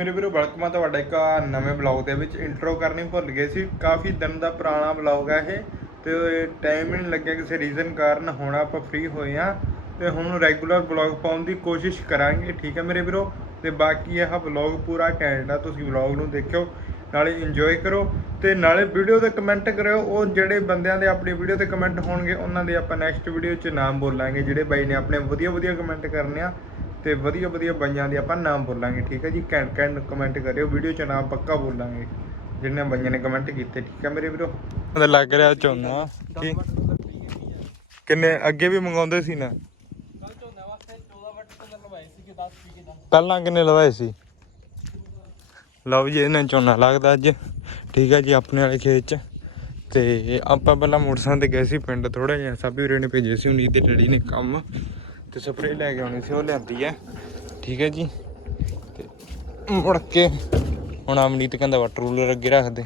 ਮੇਰੇ ਵੀਰੋ ਵੈਲਕਮ ਆ ਤੁਹਾਡਾ ਇੱਕ ਨਵੇਂ ਬਲੌਗ ਦੇ ਵਿੱਚ। ਇੰਟਰੋ ਕਰਨੀ ਭੁੱਲ ਗਏ ਸੀ। ਕਾਫੀ ਦਿਨ ਦਾ ਪੁਰਾਣਾ ਬਲੌਗ ਹੈ ਇਹ ਤੇ ਟਾਈਮ ਹੀ ਨਹੀਂ ਲੱਗਿਆ ਕਿਸੇ ਰੀਜ਼ਨ ਕਾਰਨ। ਹੁਣ ਆਪਾਂ ਫ੍ਰੀ ਹੋਏ ਆ ਤੇ ਹੁਣ ਰੈਗੂਲਰ ਬਲੌਗ ਪਾਉਣ ਦੀ ਕੋਸ਼ਿਸ਼ ਕਰਾਂਗੇ, ਠੀਕ ਹੈ ਮੇਰੇ ਵੀਰੋ? ਤੇ ਬਾਕੀ ਇਹ ਬਲੌਗ ਪੂਰਾ ਘੈਂਟ ਆ, ਤੁਸੀਂ ਬਲੌਗ ਨੂੰ ਦੇਖਿਓ, ਨਾਲੇ ਇੰਜੋਏ ਕਰੋ ਤੇ ਨਾਲੇ ਵੀਡੀਓ ਤੇ ਕਮੈਂਟ ਕਰਿਓ। ਉਹ ਜਿਹੜੇ ਬੰਦਿਆਂ ਦੇ ਆਪਣੀ ਵੀਡੀਓ ਤੇ ਕਮੈਂਟ ਹੋਣਗੇ, ਉਹਨਾਂ ਦੇ ਆਪਾਂ ਨੈਕਸਟ ਵੀਡੀਓ 'ਚ ਨਾਮ ਬੋਲਾਂਗੇ, ਜਿਹੜੇ ਬਾਈ ਨੇ ਆਪਣੇ ਵਧੀਆ ਵਧੀਆ ਕਮੈਂਟ ਕਰਨੇ ਆ। ਤੇ ਵਧੀਆ ਵਧੀਆ ਬਾਈਆਂ ਦੇ ਆਪਾਂ ਨਾਮ ਬੋਲਾਂਗੇ ਠੀਕ ਹੈ ਜੀ? ਘੈਂਟ ਘੈਂਟ ਕਮੈਂਟ ਕਰਿਓ ਵੀਡੀਓ 'ਚ ਨਾਮ ਪੱਕਾ ਬੋਲਾਂਗੇ। ਜਿੰਨੇ ਬਾਈਆਂ ਨੇ ਕਮੈਂਟ ਕੀਤੇ ਠੀਕ ਹੈ ਮੇਰੇ ਵੀਰੋ? ਲੱਗ ਰਿਹਾ ਝੋਨਾ ਕਿੰਨੇ ਅੱਗੇ ਵੀ ਮੰਗਾਉਂਦੇ ਸੀ ਨਾ? ਪਹਿਲਾਂ ਕਿੰਨੇ ਲਵਾਏ ਸੀ? ਲਓ ਜੀ ਇਹਨਾਂ ਝੋਨਾ ਲੱਗਦਾ ਅੱਜ ਠੀਕ ਹੈ ਜੀ ਆਪਣੇ ਵਾਲੇ ਖੇਤ 'ਚ। ਤੇ ਆਪਾਂ ਪਹਿਲਾਂ ਮੋਟਰਸਾਈਕਲ ਤੇ ਗਏ ਸੀ ਪਿੰਡ ਥੋੜਾ ਜਿਹਾ ਸਾਬੀ ਵੀਰੇ ਨੇ ਭੇਜੇ ਸੀ ਉਨੀ ਦੇ ਡੈਡੀ ਨੇ ਕੰਮ। ਤੇ ਸਪਰੇਅ ਲੈ ਕੇ ਆਉਣੀ ਸੀ, ਉਹ ਲਿਆਂਦੀ ਹੈ। ਠੀਕ ਹੈ ਜੀ। ਤੇ ਮੁੜ ਕੇ ਹੁਣ ਅਮਨੀਤ ਕਹਿੰਦਾ ਵਾਟਰ ਰੂਲਰ ਅੱਗੇ ਰੱਖ ਦੇ।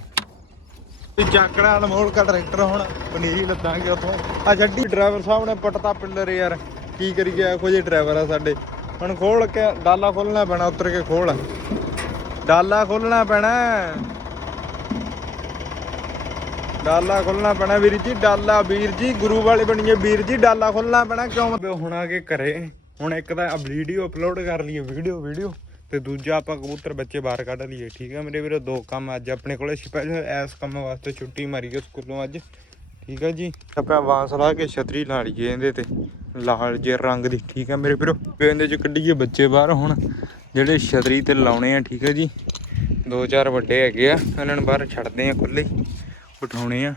ਇਹ ਜਾਕੜਾ ਅਨਮੋਲ ਦਾ ਟਰੈਕਟਰ ਹੁਣ ਪਨੀਰੀ ਲੱਦਾਂਗੇ ਉਥੋਂ। ਆ ਜੱਡੀ ਡਰਾਈਵਰ ਸਾਹਿਬ ਨੇ ਪਟਤਾ ਪਿੱਲਰ ਯਾਰ, ਕੀ ਕਰੀਏ ਇਹੋ ਜਿਹੇ ਡਰਾਈਵਰ ਆ ਸਾਡੇ। ਹੁਣ ਖੋਲ ਕੇ ਡਾਲਾ ਖੋਲਣਾ ਪੈਣਾ, ਉਤਰ ਕੇ ਖੋਲ। ਡਾਲਾ ਖੋਲਣਾ ਪੈਣਾ। ਡਾਲਾ ਖੋਲਣਾ ਪੈਣਾ ਵੀਰ ਜੀ, ਡਾਲਾ ਵੀਰ ਜੀ, ਗੁਰੂ ਵਾਲੇ ਬਣੀਏ ਵੀਰ ਜੀ, ਡਾਲਾ ਖੋਲਣਾ ਪੈਣਾ ਕਿਉਂ? ਹੁਣ ਆ ਕੇ ਘਰੇ, ਹੁਣ ਇੱਕ ਤਾਂ ਵੀਡੀਓ ਅਪਲੋਡ ਕਰ ਲਈਏ ਵੀਡੀਓ ਵੀਡੀਓ ਤੇ ਦੂਜਾ ਆਪਾਂ ਕਬੂਤਰ ਬੱਚੇ ਬਾਹਰ ਕੱਢ ਲਈਏ, ਠੀਕ ਆ ਮੇਰੇ ਵੀਰੋ? ਦੋ ਕੰਮ ਅੱਜ ਆਪਣੇ ਕੋਲੇ ਸਪੈਸ਼ਲ ਐਸ ਕੰਮ ਵਾਸਤੇ ਛੁੱਟੀ ਮਾਰੀ ਗਈ ਸਕੂਲੋਂ ਅੱਜ, ਠੀਕ ਹੈ ਜੀ? ਆਪਾਂ ਵਾਂਸ ਲਾ ਕੇ ਛਤਰੀ ਲਾ ਲਈਏ ਇਹਦੇ ਤੇ, ਲਾਲ ਜੇ ਰੰਗ ਦੀ, ਠੀਕ ਹੈ ਮੇਰੇ ਵੀਰੋ? ਵੀ ਇਹਦੇ ਚ ਕੱਢੀਏ ਬੱਚੇ ਬਾਹਰ ਹੁਣ, ਜਿਹੜੇ ਛਤਰੀ ਤੇ ਲਾਉਣੇ ਆ, ਠੀਕ ਹੈ ਜੀ? ਦੋ ਚਾਰ ਵੱਡੇ ਹੈਗੇ ਆ, ਇਹਨਾਂ ਨੂੰ ਬਾਹਰ ਛੱਡਦੇ ਆ ਖੁੱਲੇ ਉਠਾਉਣੇ ਆ।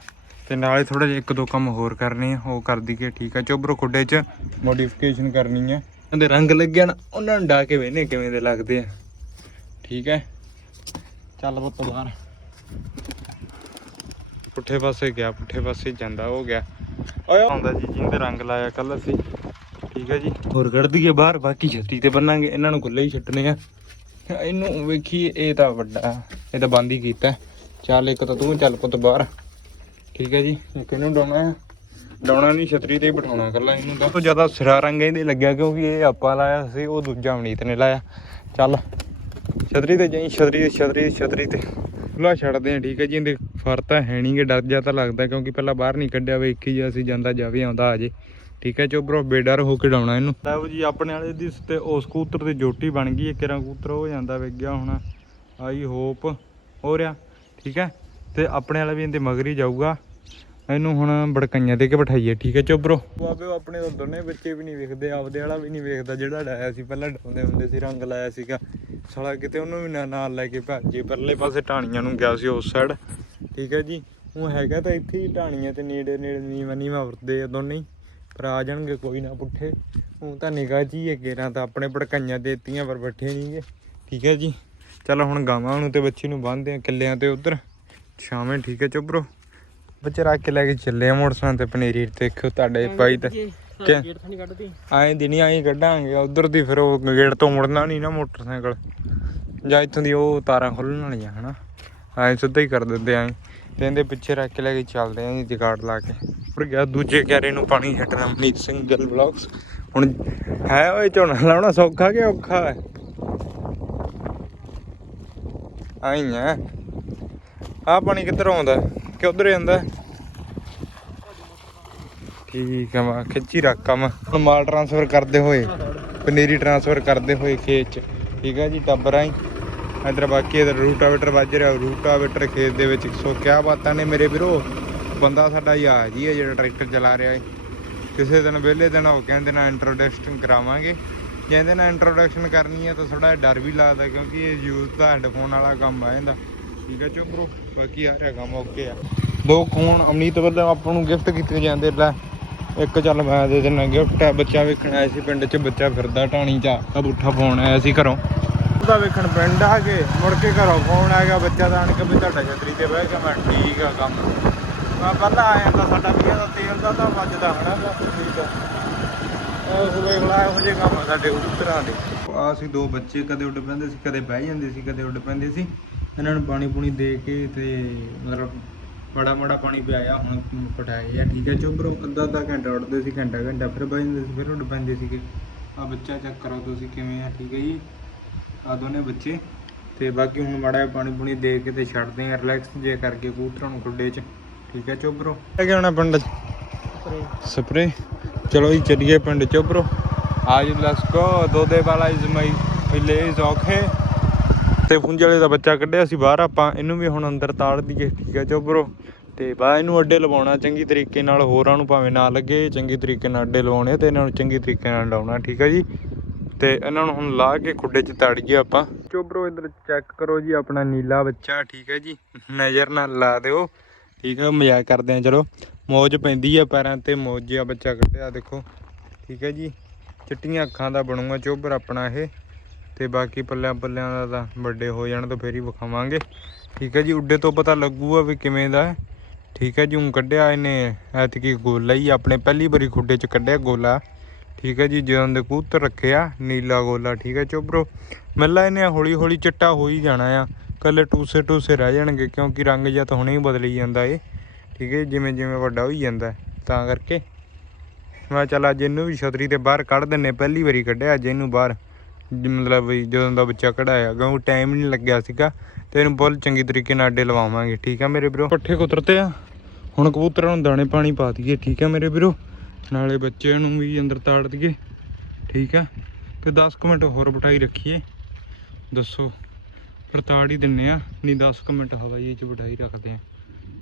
ਤੇ ਨਾਲੇ ਥੋੜਾ ਜਿਹਾ ਇੱਕ ਦੋ ਕੰਮ ਹੋਰ ਕਰਨੇ ਆ। ਉਹ ਕਰ ਦਈਏ ਠੀਕ ਆ। ਚੋਬਰੋ ਖੁੱਡੇ 'ਚ ਮੋਡੀਫਿਕੇਸ਼ਨ ਕਰਨੀ ਆ। ਉਹਦੇ ਰੰਗ ਲੱਗਿਆ ਨਾ ਉਹਨਾਂ ਨੂੰ ਡਾ ਕੇ ਵੇਨੇ ਕਿਵੇਂ ਦੇ ਲੱਗਦੇ ਆ। ਠੀਕ ਹੈ ਚੱਲ ਪੁੱਤ ਬਾਹਰ। ਪੁੱਠੇ ਪਾਸੇ ਗਿਆ, ਪੁੱਠੇ ਪਾਸੇ ਜਾਂਦਾ ਹੋ ਗਿਆ। ਓਏ, ਆਉਂਦਾ ਜੀ, ਜਿਹਦੇ ਰੰਗ ਲਾਇਆ ਕੱਲ ਅਸੀਂ। ਠੀਕ ਹੈ ਜੀ। ਹੋਰ ਕੱਢ ਦਈਏ ਬਾਹਰ, ਬਾਕੀ ਛੱਤੀ ਤੇ ਬੰਨਾਂਗੇ। ਇਹਨਾਂ ਨੂੰ ਖੁੱਲੇ ਹੀ ਛੱਡਣੇ ਆ। ਇਹਨੂੰ ਵੇਖੀ ਇਹ ਤਾਂ ਵੱਡਾ, ਇਹ ਤਾਂ ਬੰਦ ਹੀ ਕੀਤਾ। ਚੱਲ ਇੱਕ ਤਾਂ ਤੂੰ ਚੱਲ ਪੁੱਤ ਬਾਹਰ। ਠੀਕ ਹੈ ਜੀ, ਇੱਕ ਇਹਨੂੰ ਡਾਉਣਾ ਹੈ। ਡਾਉਣਾ ਨਹੀਂ, ਛਤਰੀ ਤੇ ਹੀ ਬਿਠਾਉਣਾ ਕੱਲਾ ਇਹਨੂੰ ਸਭ ਤੋਂ ਜ਼ਿਆਦਾ ਸਿਰਾ ਰੰਗ ਇਹਦੇ ਲੱਗਿਆ, ਕਿਉਂਕਿ ਇਹ ਆਪਾਂ ਲਾਇਆ ਸੀ, ਉਹ ਦੂਜਾ ਮਨੀਤ ਨੇ ਲਾਇਆ। ਚੱਲ, ਛਤਰੀ ਤੇ ਜਾਈ, ਛਤਰੀ ਛਤਰੀ ਛਤਰੀ ਤੇ। ਖੁੱਲਾ ਛੱਡਦੇ ਆ ਠੀਕ ਹੈ ਜੀ, ਇਹਦੇ ਫਰ ਤਾਂ ਹੈ ਨਹੀਂ ਨਹੀਂਗੇ ਡਰ ਜਾ ਤਾਂ ਲੱਗਦਾ, ਕਿਉਂਕਿ ਪਹਿਲਾਂ ਬਾਹਰ ਨਹੀਂ ਕੱਢਿਆ, ਵੇਖੀ ਜੀ ਅਸੀਂ ਜਾਂਦਾ ਜਾਵੇ ਆਉਂਦਾ ਆ ਜੇ। ਠੀਕ ਹੈ ਚੋਬਰੋ ਬੇਡਰ ਹੋ ਕੇ ਡਾਉਣਾ ਇਹਨੂੰ। ਲਓ ਜੀ, ਆਪਣੇ ਵਾਲੇ ਦੀ ਤੇ ਉਹ ਸਕੂਟਰ ਤੇ ਜੋਟੀ ਬਣ ਗਈ, ਇੱਕ ਰਾਂ ਕਬੂਤਰ ਹੋ ਜਾਂਦਾ ਵੇਖ ਗਿਆ ਹੁਣ। ਆਈ ਹੋਪ, ਹੋ ਰਿਹਾ। ਠੀਕ ਹੈ? ਤੇ ਆਪਣੇ ਵਾਲਾ ਵੀ ਇਹਦੇ ਮਗਰ ਹੀ ਜਾਊਗਾ। ਇਹਨੂੰ ਹੁਣ ਬੜਕਈਆਂ ਦੇ ਕੇ ਬਿਠਾਈਏ, ਠੀਕ ਹੈ ਚੋਬਰੋ ਬਾਬੇ ਆਪਣੇ ਤਾਂ ਦੋਨੇ ਬੱਚੇ ਵੀ ਨਹੀਂ ਵੇਖਦੇ, ਆਪਦੇ ਵਾਲਾ ਵੀ ਨਹੀਂ ਵੇਖਦਾ, ਜਿਹੜਾ ਡਾਇਆ ਸੀ, ਪਹਿਲਾਂ ਡਾਉਂਦੇ ਹੁੰਦੇ ਸੀ, ਰੰਗ ਲਾਇਆ ਸੀਗਾ। ਸਾਲਾ ਕਿਤੇ ਉਹਨੂੰ ਵੀ ਨਾ ਨਾਲ ਲੈ ਕੇ ਭੱਜੇ ਪਰਲੇ ਪਾਸੇ ਢਾਣੀਆਂ ਨੂੰ ਗਿਆ ਸੀ ਉਸ ਸਾਈਡ ਠੀਕ ਹੈ ਜੀ? ਉਹ ਹੈਗਾ ਤਾਂ ਇੱਥੇ ਹੀ ਢਾਣੀਆਂ ਤੇ ਨੇੜੇ ਨੇੜੇ ਨੀਵਾਂ ਨੀਵਾਂ ਵਰਤਦੇ ਆ ਦੋਨੇ ਹੀ। ਪਰ ਆ ਜਾਣਗੇ, ਕੋਈ ਨਾ ਪੁੱਠੇ। ਉਹ ਤਾਂ ਨਿਗਾਹ ਜੀ ਅੱਗੇ ਨਾ ਤਾਂ ਆਪਣੇ ਭੜਕਾਈਆਂ ਦੇਤੀਆਂ, ਪਰ ਬੱਠੇ ਨਹੀਂਗੇ ਠੀਕ ਹੈ ਜੀ? ਚਲੋ ਹੁਣ ਗਾਵਾਂ ਨੂੰ ਤੇ ਬੱਚੀ ਨੂੰ ਬੰਨਦੇ ਆ ਕਿੱਲਿਆਂ ਤੇ ਉਧਰ। ਸ਼ਾਮੇ ਠੀਕ ਹੈ ਚੁੱਬਰੋ ਬੱਚੇ ਰੱਖ ਕੇ ਲੈ ਕੇ ਚੱਲੇ ਆ ਮੋਟਰਸਾਈਕਲ ਤੇ ਪਨੀਰੀ ਦੇਖੋ ਤੁਹਾਡੇ ਭਾਈ ਤੇ ਐਂ ਦਿਨੀ ਐਂ ਕੱਢਾਂਗੇ। ਉਧਰ ਦੀ ਫਿਰ ਉਹ ਗੇਟ ਤੋਂ ਮੁੜਨਾ ਨਹੀਂ ਨਾ ਮੋਟਰਸਾਈਕਲ। ਜਾਂ ਇੱਥੋਂ ਦੀ ਉਹ ਤਾਰਾਂ ਖੋਲਣ ਵਾਲੀਆਂ ਹਨਾ? ਐਂ ਸਿੱਧਾ ਹੀ ਕਰ ਦਿੰਦੇ ਐਂ। ਤੇ ਇਹਦੇ ਪਿੱਛੇ ਰੱਖ ਕੇ ਲੈ ਕੇ ਚੱਲਦੇ ਆਂ ਜੀ ਜਗਾੜ ਲਾ ਕੇ। ਉੱਪਰ ਗਿਆ ਦੂਜੇ ਕਿਆਰੇ ਨੂੰ ਪਾਣੀ ਛੱਡਣਾ ਮਨੀਤ ਸਿੰਘ ਗਿੱਲ ਬਲੌਗਸ। ਹੁਣ ਹੈ ਓਏ ਝੋਨਾ ਲਾਉਣਾ ਸੌਖਾ ਕਿ ਔਖਾ ਹੈ? ਆਈ ਹੈ ਆ ਪਾਣੀ ਕਿੱਧਰ ਆਉਂਦਾ? ਕਿ ਉਧਰ ਜਾਂਦਾ ਠੀਕ ਆ ਵਾ ਖਿੱਚੀ ਰੱਖ ਮਾਲ ਟ੍ਰਾਂਸਫਰ ਕਰਦੇ ਹੋਏ, ਪਨੀਰੀ ਟ੍ਰਾਂਸਫਰ ਕਰਦੇ ਹੋਏ ਖੇਤ ਚ। ਠੀਕ ਆ ਜੀ, ਟੱਬਰਾਂ ਹੀ। ਇਧਰ ਬਾਕੀ ਇਧਰ ਰੂਟਾਵੇਟਰ ਵੱਜ ਰਿਹਾ। ਰੂਟਾਵੇਟਰ ਖੇਤ ਦੇ ਵਿੱਚ ਸੋ ਕਿਆ ਬਾਤਾਂ ਨੇ ਮੇਰੇ ਵੀਰੋ। ਬੰਦਾ ਸਾਡਾ ਯਾਰ ਜੀ ਹੈ ਜਿਹੜਾ ਟਰੈਕਟਰ ਚਲਾ ਰਿਹਾ ਹੈ ਕਿਸੇ ਦਿਨ ਵਿਹਲੇ ਦਿਨ ਹੋ ਕਹਿੰਦੇ ਨਾਲ ਇੰਟਰੋਡਕਸ਼ਨ ਕਰਾਵਾਂਗੇ। ਕਹਿੰਦੇ ਨਾਲ ਇੰਟਰੋਡਕਸ਼ਨ ਕਰਨੀ ਹੈ ਤਾਂ ਥੋੜਾ ਡਰ ਵੀ ਲੱਗਦਾ ਕਿਉਂਕਿ ਇਹ ਯੂਜ਼ ਦਾ ਹੈਡਫੋਨ ਵਾਲਾ ਕੰਮ ਆ ਜਾਂਦਾ ਠੀਕ ਹੈ ਚੁੱਪ ਬਾਕੀ ਆ ਰਿਹਾ ਕੰਮ ਓਕੇ ਆ। ਦੋ ਖੂਨ, ਅਮਨੀਤ ਵੱਲੋਂ ਆਪਾਂ ਨੂੰ ਗਿਫਟ ਕੀਤੇ ਜਾਂਦੇ ਲੈ। ਇੱਕ ਚੱਲ ਮੈਂ ਦੇ ਦਿੰਦਾ ਗਿਫਟ ਹੈ ਬੱਚਾ ਵੇਖਣ ਆਇਆ ਸੀ ਪਿੰਡ 'ਚ, ਬੱਚਾ ਫਿਰਦਾ ਢਾਣੀ 'ਚ, ਆ ਬੁੱਠਾ ਫੋਨ ਆਇਆ ਸੀ ਘਰੋਂ। ਉਹਦਾ ਵੇਖਣ ਪਿੰਡ ਆ ਕੇ, ਮੁੜ ਕੇ ਘਰੋਂ ਫੋਨ ਆ ਗਿਆ, ਬੱਚਾ ਤਾਂ ਆਣ ਕੇ ਵੀ ਤੁਹਾਡਾ ਛਤਰੀ ਤੇ ਬਹਿ ਕੇ ਮੈਂ ਠੀਕ ਆ ਕੰਮ। ਮੈਂ ਪਹਿਲਾਂ ਆਇਆ ਤਾਂ ਸਾਡਾ ਵੀਹ ਦਾ ਤੇਲ ਦਾ ਤਾਂ ਵੱਜਦਾ ਹਨਾ, ਬਸ ਠੀਕ ਆ। ਇਹੋ ਜਿਹੇ ਕੰਮ ਆ ਸਾਡੇ ਦੇ। ਆ ਸੀ ਦੋ ਬੱਚੇ ਕਦੇ ਉੱਡ ਪੈਂਦੇ ਸੀ ਕਦੇ ਬਹਿ ਜਾਂਦੇ ਸੀ ਕਦੇ ਉੱਡ ਪੈਂਦੇ ਸੀ। ਇਹਨਾਂ ਨੂੰ ਪਾਣੀ ਪੂਣੀ ਦੇ ਕੇ ਤੇ ਮਤਲਬ ਬੜਾ ਬੜਾ ਪਾਣੀ ਪਿਆਇਆ ਹੁਣ ਪਟਾਏ ਆ ਠੀਕ ਹੈ ਚੋਬਰੋ ਅੱਧਾ ਅੱਧਾ ਘੰਟਾ ਉੱਡਦੇ ਸੀ ਘੰਟਾ ਘੰਟਾ ਫਿਰ ਬਹਿ ਜਾਂਦੇ ਸੀ ਫਿਰ ਉੱਡ ਪੈਂਦੇ ਸੀਗੇ। ਆ ਬੱਚਾ ਚੈੱਕ ਕਰੋ ਤੁਸੀਂ ਕਿਵੇਂ ਆ ਠੀਕ ਹੈ ਜੀ? ਆ ਦੋਨੇ ਬੱਚੇ। ਤੇ ਬਾਕੀ ਹੁਣ ਮਾੜਾ ਪਾਣੀ ਪੂਣੀ ਦੇ ਕੇ ਤੇ ਛੱਡਦੇ ਆ ਰਿਲੈਕਸ ਜੇ ਕਰਕੇ ਕਬੂਤਰਾਂ ਨੂੰ ਖੁੱਡੇ 'ਚ। ਠੀਕ ਹੈ ਚੋਬਰੋ ਲੈ ਆਉਣਾ ਪਿੰਡ 'ਚ? ਸਪਰੇ। ਚਲੋ ਜੀ ਚੱਲੀਏ ਪਿੰਡ ਚੋਬਰੋ ਆਜ ਲੈਟਸ ਗੋ ਦੋਦੇ ਵਾਲਾ ਇਜ਼ ਮਾਈ ਵਿਲੇਜ ਓਕੇ ਤੇ ਫੁੰਜਲੇ ਦਾ ਬੱਚਾ ਕੱਢਿਆ ਸੀ ਬਾਹਰ ਆਪਾਂ ਇਹਨੂੰ ਵੀ ਹੁਣ ਅੰਦਰ ਤਾੜ ਦਈਏ ਠੀਕ ਹੈ ਚੋਬਰੋ ਤੇ ਬਾ ਇਹਨੂੰ ਅੱਡੇ ਲਵਾਉਣਾ ਚੰਗੀ ਤਰੀਕੇ ਨਾਲ ਹੋਰਾਂ ਨੂੰ ਭਾਵੇਂ ਨਾ ਲੱਗੇ ਚੰਗੀ ਤਰੀਕੇ ਨਾਲ ਅੱਡੇ ਲਵਾਉਣੇ ਤੇ ਇਹਨਾਂ ਨੂੰ ਚੰਗੀ ਤਰੀਕੇ ਨਾਲ ਲਾਉਣਾ ਠੀਕ ਹੈ ਜੀ। ਤੇ ਇਹਨਾਂ ਨੂੰ ਹੁਣ ਲਾ ਕੇ ਖੁੱਡੇ 'ਚ ਤੜੀਏ ਆਪਾਂ। ਚੋਬਰੋ ਇਧਰ ਚੈੱਕ ਕਰੋ ਜੀ ਆਪਣਾ ਨੀਲਾ ਬੱਚਾ ਠੀਕ ਹੈ ਜੀ। ਨਜ਼ਰ ਨਾਲ ਲਾ ਦਿਓ। ਠੀਕ ਹੈ ਮਜ਼ਾਕ ਕਰਦੇ ਆ, ਚਲੋ। ਮੌਜ ਪੈਂਦੀ ਆ ਪੈਰਾਂ ਤੇ, ਮੌਜ ਮੌਜਿਆ ਬੱਚਾ ਕੱਢਿਆ ਦੇਖੋ। ਠੀਕ ਹੈ ਜੀ। ਚਿੱਟੀਆਂ ਅੱਖਾਂ ਦਾ ਬਣੂਗਾ ਚੋਬਰ ਆਪਣਾ ਇਹ। ਤੇ ਬਾਕੀ ਪੱਲਿਆਂ ਪੱਲਿਆਂ ਦਾ ਤਾਂ ਵੱਡੇ ਹੋ ਜਾਣ, ਤਾਂ ਫੇਰ ਹੀ ਵਿਖਾਵਾਂਗੇ। ਠੀਕ ਹੈ ਜੀ, ਉੱਡੇ ਤੋਂ ਪਤਾ ਲੱਗੂਗਾ ਵੀ ਕਿਵੇਂ ਦਾ ਹੈ। ਠੀਕ ਹੈ ਜੀ ਹੁਣ ਕੱਢਿਆ ਇਹਨੇ, ਐਤਕੀ ਗੋਲਾ ਹੀ ਆਪਣੇ ਪਹਿਲੀ ਵਾਰੀ ਖੁੱਡੇ 'ਚ ਕੱਢਿਆ ਗੋਲਾ। ਠੀਕ ਹੈ ਜੀ, ਜਦੋਂ ਦੇ ਕਬੂਤਰ ਰੱਖਿਆ, ਨੀਲਾ ਗੋਲਾ। ਠੀਕ ਹੈ ਚੋਬਰੋ, ਮਿੱਲਾ ਇਹਨੇ ਹੌਲੀ ਹੌਲੀ ਚਿੱਟਾ ਹੋ ਹੀ ਜਾਣਾ ਆ। ਕੱਲੇ ਟੂਸੇ ਟੂਸੇ ਰਹਿ ਜਾਣਗੇ, ਕਿਉਂਕਿ ਰੰਗ ਜਾਂ ਤਾਂ ਹੁਣੇ ਹੀ ਬਦਲੀ ਜਾਂਦਾ ਏ। ਠੀਕ ਹੈ ਜਿਵੇਂ ਜਿਵੇਂ ਵੱਡਾ ਹੋਈ ਜਾਂਦਾ ਤਾਂ ਕਰਕੇ। ਮੈਂ ਚੱਲ ਅੱਜ ਇਹਨੂੰ ਵੀ ਛਤਰੀ ਤੇ ਬਾਹਰ ਕੱਢ ਦਿੰਨੇ ਪਹਿਲੀ ਵਾਰੀ ਕੱਢਿਆ, ਅੱਜ ਇਹਨੂੰ ਬਾਹਰ। ਮਤਲਬ ਵੀ ਜਦੋਂ ਦਾ ਬੱਚਾ ਕਢਾਇਆ, ਕਿਉਂਕਿ ਟਾਈਮ ਨਹੀਂ ਲੱਗਿਆ ਸੀਗਾ, ਤੇ ਇਹਨੂੰ ਬਹੁਤ ਚੰਗੀ ਤਰੀਕੇ ਨਾਲ ਅੱਡੇ ਲਵਾਵਾਂਗੇ। ਠੀਕ ਆ ਮੇਰੇ ਵੀਰੋ? ਪੱਠੇ ਕੁਤਰਤੇ ਆ। ਹੁਣ ਕਬੂਤਰਾਂ ਨੂੰ ਦਾਣੇ ਪਾਣੀ ਪਾ ਦਈਏ, ਠੀਕ ਆ ਮੇਰੇ ਵੀਰੋ? ਨਾਲੇ ਬੱਚੇ ਨੂੰ ਵੀ ਅੰਦਰ ਤਾੜ ਦਈਏ। ਠੀਕ ਆ? ਤੇ 10 ਕੁ ਮਿੰਟ ਹੋਰ ਬਿਠਾਈ ਰੱਖੀਏ। ਦੱਸੋ। ਫਿਰ ਤਾੜ ਹੀ ਦਿੰਨੇ ਆ। ਨਹੀਂ 10 ਕੁ ਮਿੰਟ ਹਵਾਈ ਚ ਬਿਠਾਈ ਰੱਖਦੇ ਆ।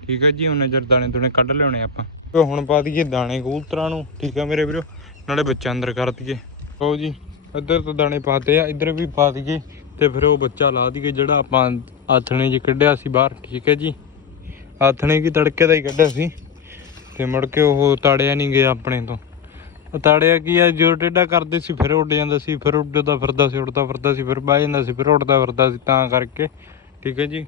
ਠੀਕ ਹੈ ਜੀ ਹੁਣ ਨਜ਼ਰ ਦਾਣੇ ਦੁਣੇ ਕੱਢ ਲਿਆਉਣੇ ਆਪਾਂ। ਹੁਣ ਪਾ ਦਈਏ ਦਾਣੇ ਕਬੂਤਰਾਂ ਨੂੰ। ਠੀਕ ਆ ਮੇਰੇ ਵੀਰੋ, ਨਾਲੇ ਬੱਚਾ ਅੰਦਰ ਕਰ ਦਈਏ। ਲਓ ਜੀ, ਇੱਧਰ ਤਾਂ ਦਾਣੇ ਪਾਤੇ ਆ, ਇੱਧਰ ਵੀ ਪਾ ਦਈਏ। ਤੇ ਫਿਰ ਉਹ ਬੱਚਾ ਲਾ ਦਈਏ ਜਿਹੜਾ ਆਪਾਂ ਆਥਣੇ 'ਚ ਕੱਢਿਆ ਸੀ ਬਾਹਰ। ਠੀਕ ਹੈ ਜੀ, ਆਥਣੇ ਕੀ ਤੜਕੇ ਦਾ ਹੀ ਕੱਢਿਆ ਸੀ। ਤੇ ਮੁੜ ਕੇ ਉਹ ਤਾੜਿਆ ਨਹੀਂ ਗਿਆ ਆਪਣੇ ਤੋਂ। ਉਹ ਕੀ ਆ, ਜੋ ਟੇਡਾ ਕਰਦੇ ਸੀ ਫਿਰ ਉੱਡ ਜਾਂਦਾ ਸੀ, ਫਿਰ ਉੱਡਦਾ ਫਿਰਦਾ ਸੀ, ਉੱਡਦਾ ਫਿਰਦਾ ਸੀ, ਫਿਰ ਬਹਿ ਜਾਂਦਾ ਸੀ, ਫਿਰ ਉੱਡਦਾ ਫਿਰਦਾ ਸੀ, ਤਾਂ ਕਰਕੇ। ਠੀਕ ਹੈ ਜੀ।